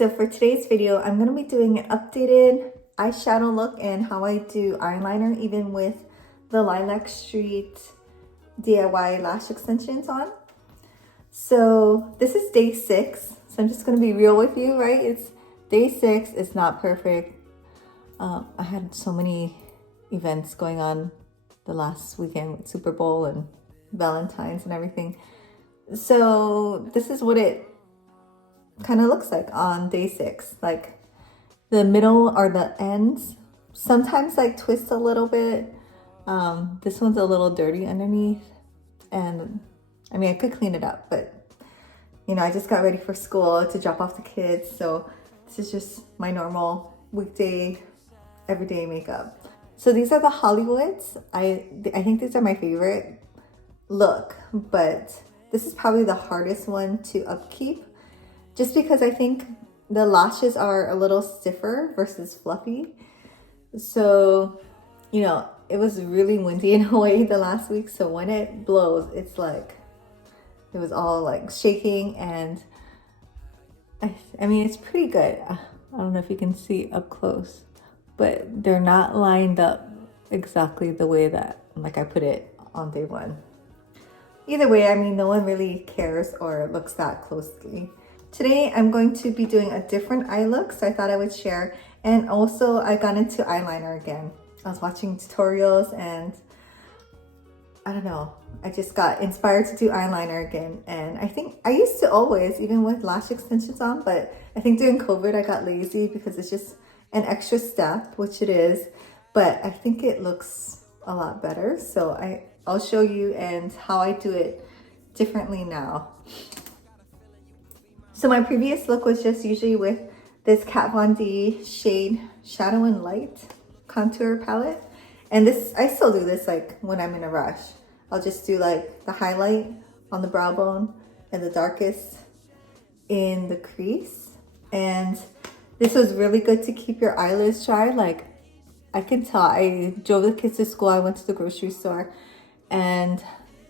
so for today's video, I'm going to be doing an updated eyeshadow look and how I do eyeliner even with the Lilac Street DIY lash extensions on. So this is day 6, so I'm just going to be real with you, right? It's day 6, it's not perfect. I had so many events going on the last weekend with Super Bowl and Valentine's and everything. So this is what it kind of looks like on day 6. Like the middle or the ends sometimes like twist a little bit. This one's a little dirty underneath, and I mean I could clean it up, but you know I just got ready for school to drop off the kids, so this is just my normal weekday everyday makeup. So these are the Hollywoods. I think these are my favorite look, but this is probably the hardest one to upkeep just because I think the lashes are a little stiffer versus fluffy. So, you know, it was really windy in Hawaii the last week, so when it blows, it's like, it was all like shaking, and I mean, it's pretty good. I don't know if you can see up close, but they're not lined up exactly the way that like I put it on day 1. Either way, I mean, no one really cares or looks that closely. Today, I'm going to be doing a different eye look, so I thought I would share. And also, I got into eyeliner again. I was watching tutorials and I don't know, I just got inspired to do eyeliner again. And I think I used to always, even with lash extensions on, but I think during COVID, I got lazy because it's just an extra step, which it is, but I think it looks a lot better. So I'll show you and how I do it differently now. So my previous look was just usually with this Kat Von D shade Shadow and Light contour palette. And this, I still do this like when I'm in a rush. I'll just do like the highlight on the brow bone and the darkest in the crease. And this was really good to keep your eyelids dry. Like I can tell, I drove the kids to school, I went to the grocery store, and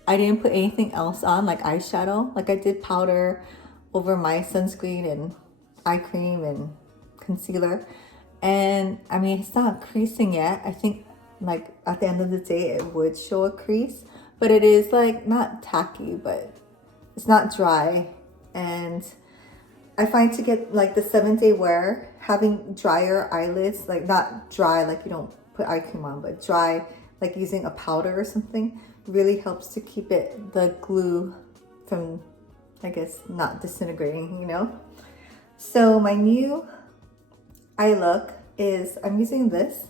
I didn't put anything else on like eyeshadow. Like I did powder over my sunscreen and eye cream and concealer, and I mean it's not creasing yet. I think like at the end of the day it would show a crease, but it is like not tacky, but it's not dry. And I find to get like the 7-day wear, having drier eyelids, like not dry like you don't put eye cream on, but dry like using a powder or something, really helps to keep it, the glue from, I guess, not disintegrating, you know? So my new eye look is, I'm using this,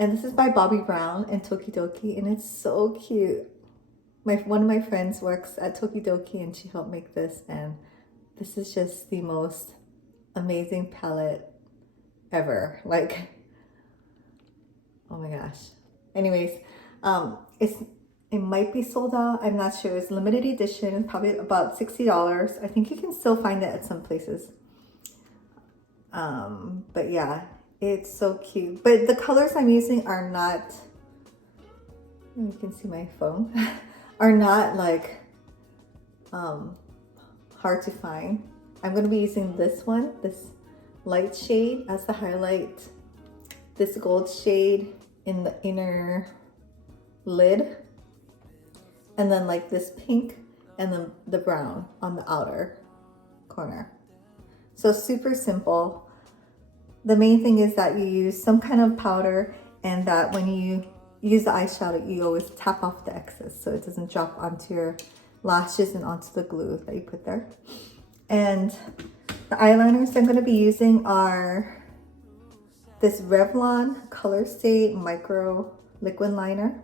and this is by Bobbi Brown and Tokidoki, and it's so cute. One of my friends works at Tokidoki and she helped make this, and this is just the most amazing palette ever. Like, oh my gosh. Anyways, it might be sold out. I'm not sure. It's limited edition, probably about $60. I think you can still find it at some places. But yeah, it's so cute. But the colors I'm using are not, you can see my phone, are not like hard to find. I'm going to be using this one, this light shade as the highlight, this gold shade in the inner lid, and then like this pink, and then the brown on the outer corner. So super simple. The main thing is that you use some kind of powder, and that when you use the eyeshadow, you always tap off the excess so it doesn't drop onto your lashes and onto the glue that you put there. And the eyeliners I'm going to be using are this Revlon Colorstay Micro Liquid Liner.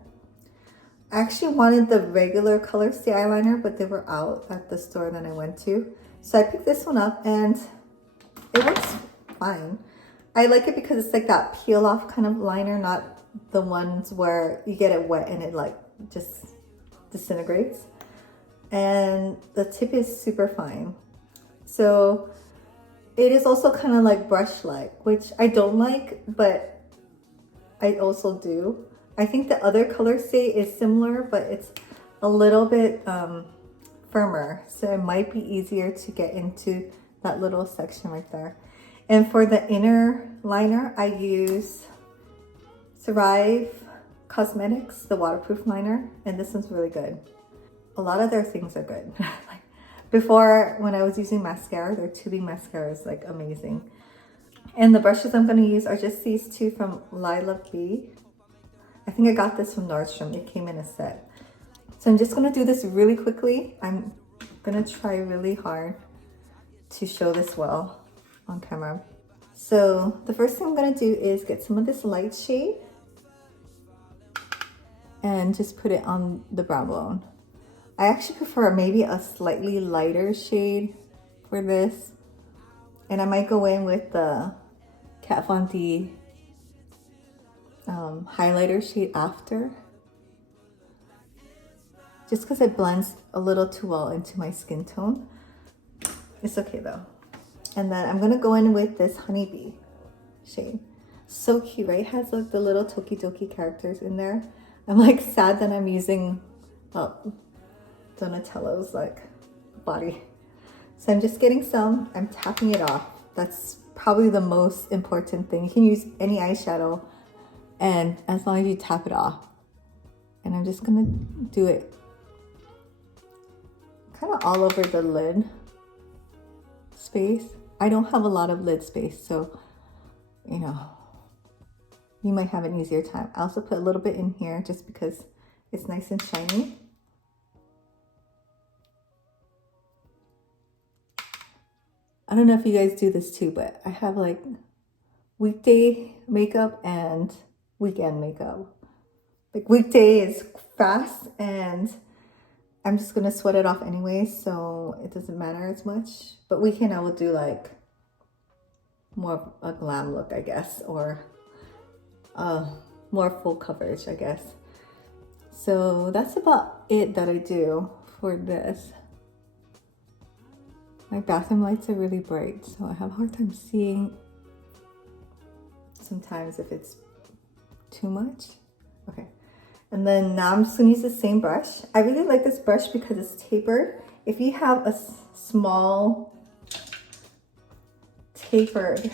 I actually wanted the regular Colorstay eyeliner, but they were out at the store that I went to. So I picked this one up and it works fine. I like it because it's like that peel off kind of liner, not the ones where you get it wet and it like just disintegrates. And the tip is super fine. So it is also kind of like brush-like, which I don't like, but I also do. I think the other Colorstay is similar, but it's a little bit firmer, so it might be easier to get into that little section right there. And for the inner liner, I use Survive Cosmetics, the waterproof liner, and this one's really good. A lot of their things are good. Like before, when I was using mascara, their tubing mascara is like amazing. And the brushes I'm going to use are just these two from Lilac. I think I got this from Nordstrom. It came in a set. So I'm just going to do this really quickly. I'm going to try really hard to show this well on camera. So the first thing I'm going to do is get some of this light shade and just put it on the brow bone. I actually prefer maybe a slightly lighter shade for this. And I might go in with the Kat Von D highlighter shade after. Just because it blends a little too well into my skin tone. It's okay though. And then I'm gonna go in with this Honeybee shade. So cute, right? It has like the little Tokidoki characters in there. I'm like sad that I'm using Donatello's like body. So I'm just getting some, I'm tapping it off. That's probably the most important thing. You can use any eyeshadow and as long as you tap it off. And I'm just gonna do it kind of all over the lid space. I don't have a lot of lid space, so you know, you might have an easier time. I also put a little bit in here just because it's nice and shiny. I don't know if you guys do this too, but I have like weekday makeup and weekend makeup. Like weekday is fast and I'm just gonna sweat it off anyway, so it doesn't matter as much. But weekend I will do like more of a glam look, I guess, or more full coverage, I guess. So that's about it that I do for this. My bathroom lights are really bright, so I have a hard time seeing sometimes if it's too much. Okay. And then now I'm just gonna use the same brush. I really like this brush because it's tapered. If you have a small tapered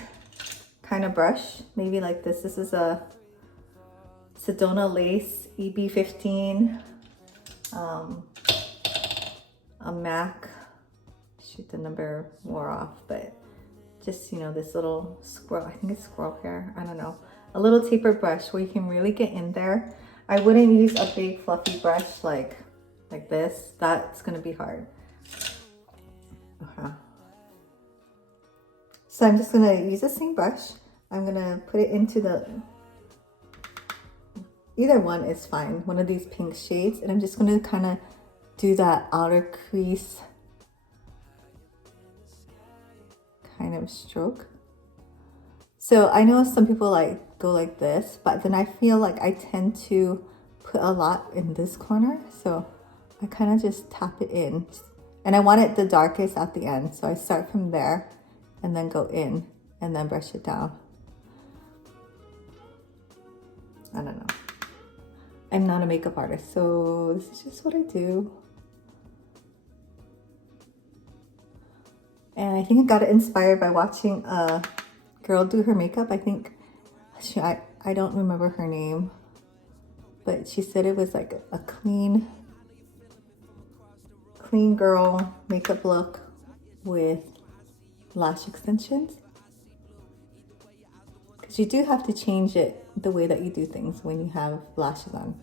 kind of brush, maybe like this. This is a Sedona Lace EB15, a MAC. Shoot, the number wore off, but just, you know, this little squirrel, I think it's squirrel hair, I don't know. A little tapered brush where you can really get in there. I wouldn't use a big fluffy brush like this. That's gonna be hard. So I'm just gonna use the same brush. I'm gonna put it into the, either one is fine, one of these pink shades, and I'm just gonna kind of do that outer crease kind of stroke. So I know some people like go like this, but then I feel like I tend to put a lot in this corner, so I kind of just tap it in, and I want it the darkest at the end, so I start from there and then go in and then brush it down. I don't know, I'm not a makeup artist, so this is just what I do. And I think I got it inspired by watching a girl do her makeup. I think, I don't remember her name, but she said it was like a clean girl makeup look with lash extensions. Because you do have to change it, the way that you do things when you have lashes on.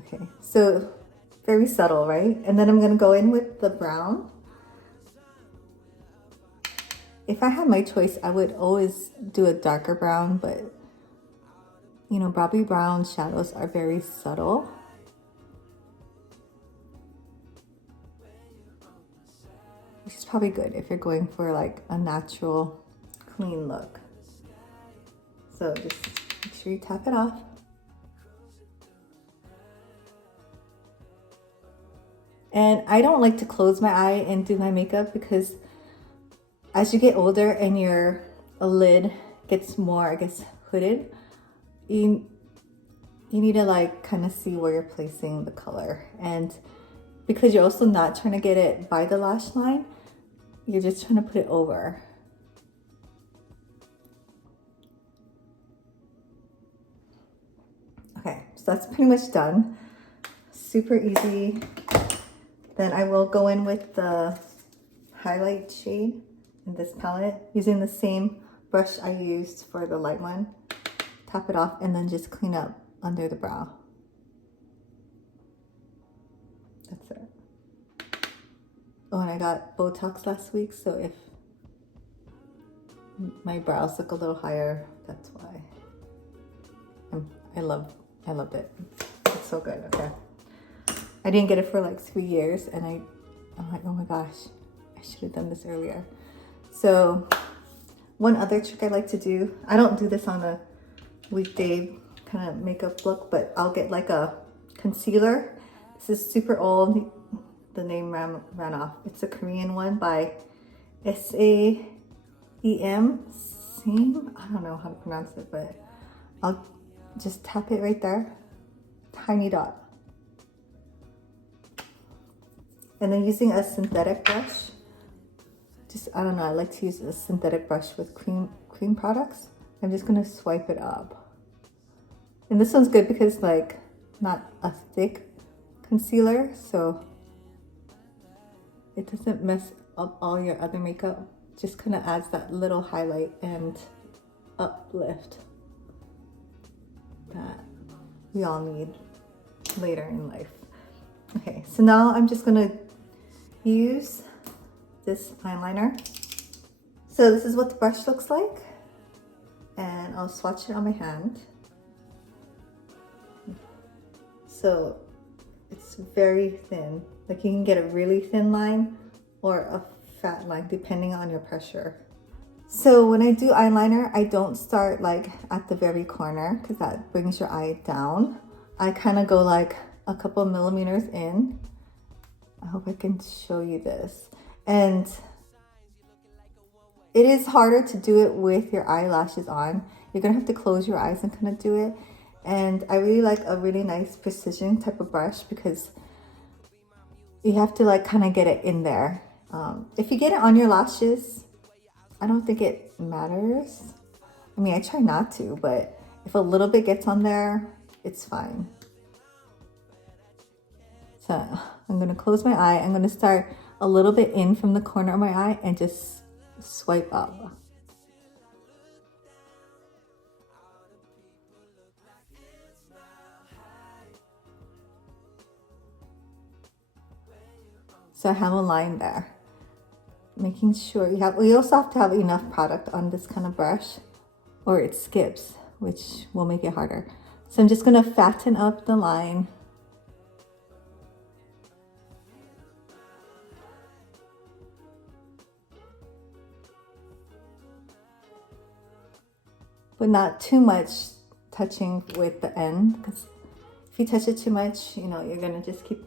Okay, so very subtle, right? And then I'm gonna go in with the brown. If I had my choice, I would always do a darker brown, but you know, Bobbi Brown shadows are very subtle. Which is probably good if you're going for like a natural, clean look. So just make sure you tap it off. And I don't like to close my eye and do my makeup because as you get older and your lid gets more, I guess, hooded, you need to like kind of see where you're placing the color. And because you're also not trying to get it by the lash line, you're just trying to put it over. Okay, so that's pretty much done. Super easy. Then I will go in with the highlight shade in this palette using the same brush I used for the light one. Tap it off and then just clean up under the brow. That's it. Oh, and I got Botox last week, so if my brows look a little higher, that's why. I loved it. It's so good. Okay. I didn't get it for like 3 years, and I'm like, oh my gosh, I should have done this earlier. So one other trick I like to do, I don't do this on a weekday kind of makeup look, but I'll get like a concealer. This is super old. The name ran off. It's a Korean one by SAEM. Seam? I don't know how to pronounce it, but I'll just tap it right there. Tiny dot. And then using a synthetic brush, I don't know, I like to use a synthetic brush with cream products. I'm just gonna swipe it up. And this one's good because like not a thick concealer, so it doesn't mess up all your other makeup. Just kind of adds that little highlight and uplift that we all need later in life. Okay, so now I'm just gonna use this eyeliner. So this is what the brush looks like, and I'll swatch it on my hand. So it's very thin. Like you can get a really thin line or a fat line depending on your pressure. So when I do eyeliner, I don't start like at the very corner because that brings your eye down. I kind of go like a couple millimeters in. I hope I can show you this. And it is harder to do it with your eyelashes on. You're gonna have to close your eyes and kind of do it. And I really like a really nice precision type of brush because you have to like kind of get it in there. If you get it on your lashes, I don't think it matters. I mean, I try not to, but if a little bit gets on there, it's fine. So I'm gonna close my eye. I'm gonna start a little bit in from the corner of my eye and just swipe up. So I have a line there. Making sure we also have to have enough product on this kind of brush or it skips, which will make it harder. So I'm just gonna fatten up the line. But not too much touching with the end, because if you touch it too much, you know, you're gonna just keep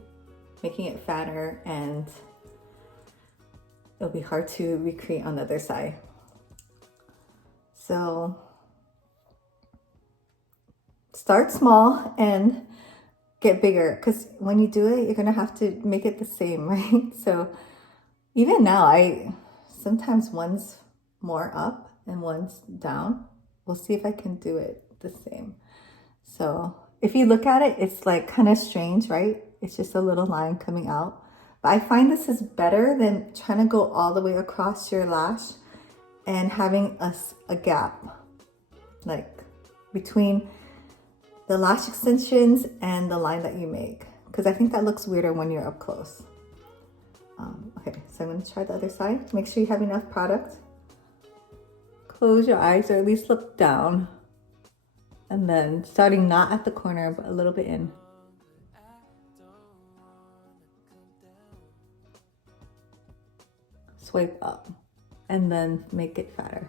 making it fatter and it'll be hard to recreate on the other side. So start small and get bigger, because when you do it, you're gonna have to make it the same, right? So even now, sometimes one's more up and one's down. We'll see if I can do it the same. So if you look at it, it's like kind of strange, right? It's just a little line coming out. But I find this is better than trying to go all the way across your lash and having a gap, like between the lash extensions and the line that you make. Because I think that looks weirder when you're up close. Okay, so I'm gonna try the other side. Make sure you have enough product. Close your eyes or at least look down. And then starting not at the corner, but a little bit in. Swipe up and then make it fatter.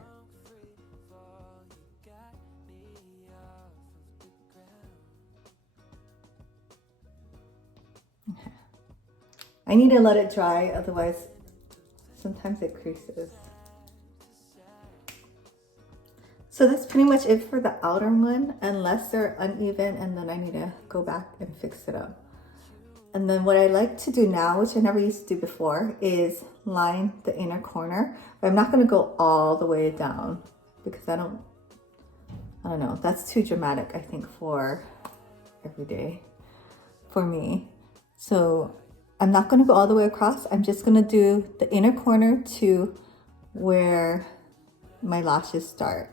Okay. I need to let it dry, otherwise sometimes it creases. So that's pretty much it for the outer one, unless they're uneven and then I need to go back and fix it up. And then what I like to do now, which I never used to do before, is line the inner corner. But I'm not going to go all the way down because I don't know. That's too dramatic, I think, for every day for me. So I'm not going to go all the way across. I'm just going to do the inner corner to where my lashes start.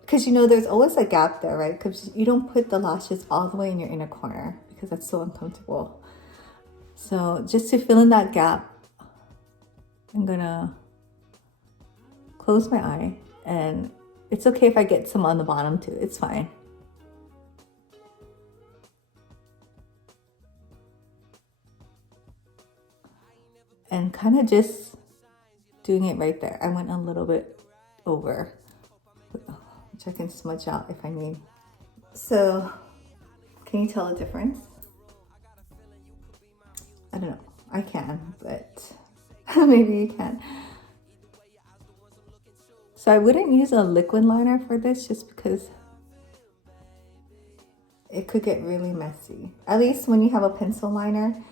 Because you know, there's always a gap there, right? Because you don't put the lashes all the way in your inner corner because that's so uncomfortable. So just to fill in that gap, I'm gonna close my eye, and it's okay if I get some on the bottom too, it's fine. And kind of just doing it right there. I went a little bit over, which I can smudge out if I need. So can you tell a difference? I don't know. I can, but maybe you can. So I wouldn't use a liquid liner for this just because it could get really messy. At least when you have a pencil liner,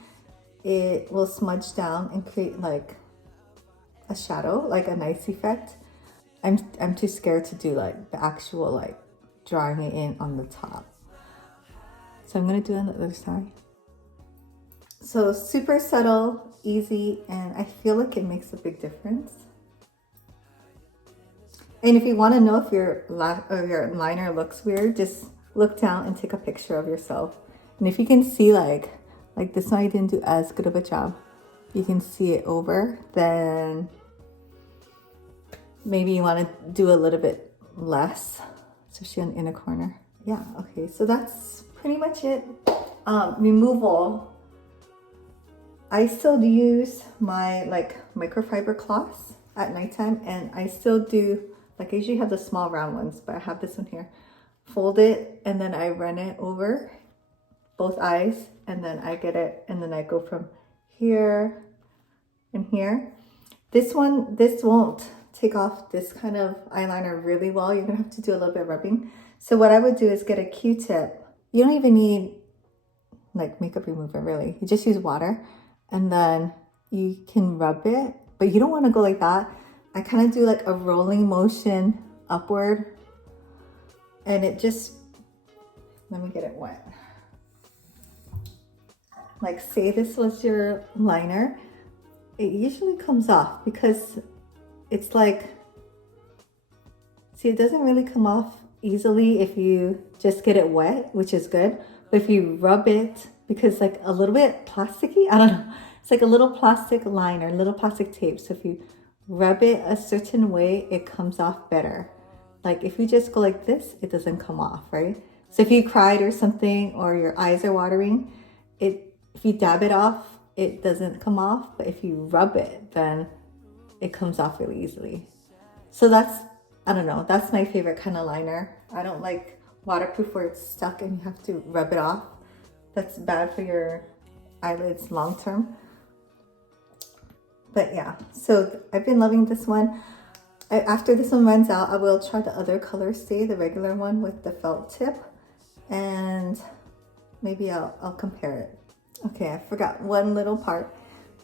it will smudge down and create like a shadow, like a nice effect. I'm too scared to do like the actual like drawing it in on the top. So I'm gonna do it on the other side. So super subtle, easy, and I feel like it makes a big difference. And if you want to know if your liner looks weird, just look down and take a picture of yourself. And if you can see like this one I didn't do as good of a job, you can see it over, then maybe you want to do a little bit less, especially on the inner corner. Yeah, okay, so that's pretty much it. Removal. I still use my like microfiber cloths at nighttime, and I still do, like I usually have the small round ones, but I have this one here. Fold it and then I run it over both eyes, and then I get it, and then I go from here and here. This won't take off this kind of eyeliner really well. You're gonna have to do a little bit of rubbing. So what I would do is get a Q-tip. You don't even need like makeup remover really. You just use water, and then you can rub it, but you don't want to go like that. I kind of do like a rolling motion upward, and it just, let me get it wet. Like say this was your liner, it usually comes off because it's like, see, it doesn't really come off easily if you just get it wet, which is good. But if you rub it, because like a little bit plasticky, I don't know, it's like a little plastic liner, little plastic tape. So if you rub it a certain way, it comes off better. Like if you just go like this, it doesn't come off, right? So if you cried or something, or your eyes are watering, if you dab it off, it doesn't come off. But if you rub it, then it comes off really easily. So that's, I don't know, that's my favorite kind of liner. I don't like waterproof where it's stuck and you have to rub it off. That's bad for your eyelids long term. But yeah, so I've been loving this one. After this one runs out, I will try the other Colorstay, the regular one with the felt tip, and maybe I'll compare it. Okay, I forgot one little part,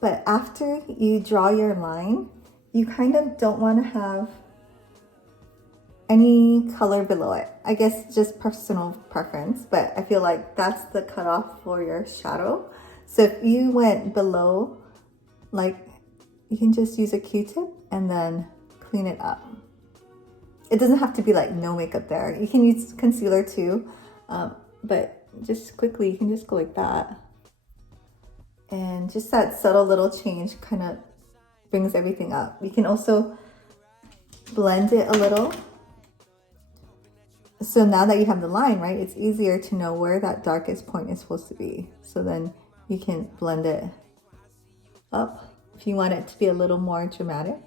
but after you draw your line, you kind of don't want to have any color below it. I guess just personal preference, but I feel like that's the cutoff for your shadow. So if you went below, like you can just use a Q-tip and then clean it up. It doesn't have to be like no makeup there. You can use concealer too, but just quickly you can just go like that. And just that subtle little change kind of brings everything up. You can also blend it a little. So now that you have the line, right, it's easier to know where that darkest point is supposed to be. So then you can blend it up if you want it to be a little more dramatic.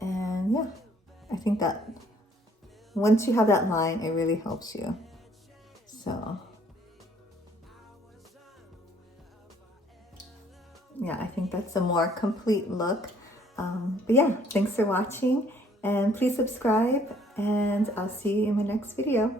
And yeah, I think that once you have that line, it really helps you. So yeah, I think that's a more complete look. But yeah, thanks for watching, and please subscribe, and I'll see you in my next video.